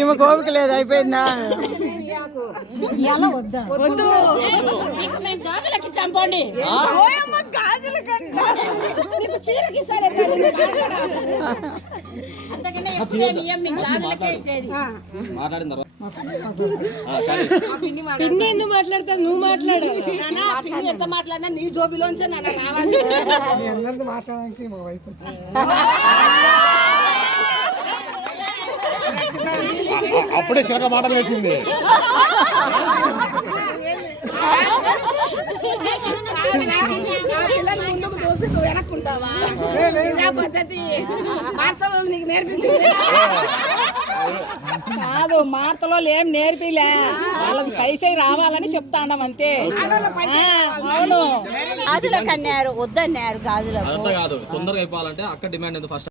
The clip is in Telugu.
ఈమె కోపిక లేదు, అయిపోయిందా? వద్దు గాజులకి చంపండి. గాజుల నీకు చీరకి ఇస్తాలే తల్లి, అంతకన్నా ఎక్కువ మీకు గాజులకే ఇచ్చేది. పిన్ని ఎందుకు మాట్లాడతావు? నువ్వు మాట్లాడు. పిన్ని ఎంత మాట్లాడినా నీ జోబిలోంచే నాన్న రావాలి. మాట్లాడడానికి మా వైఫ్ అప్పుడే చిన్న మాటలు వేసింది. పిల్లలు ముందుకు దోసి నువ్వు వెనక్కుంటావా? పద్ధతి వార్తలు నీకు నేర్పించింది కాదు, మార్తలో ఏం నేర్పిలే, వాళ్ళకి పైసా రావాలని చెప్తాండం అంతే. అవును, గాజులకు అన్నారు, వద్దన్నారు గాజులకు. అదంతా కాదు, తొందరగా అయిపోవాలంటే అక్కడ డిమాండ్ ఫస్ట్.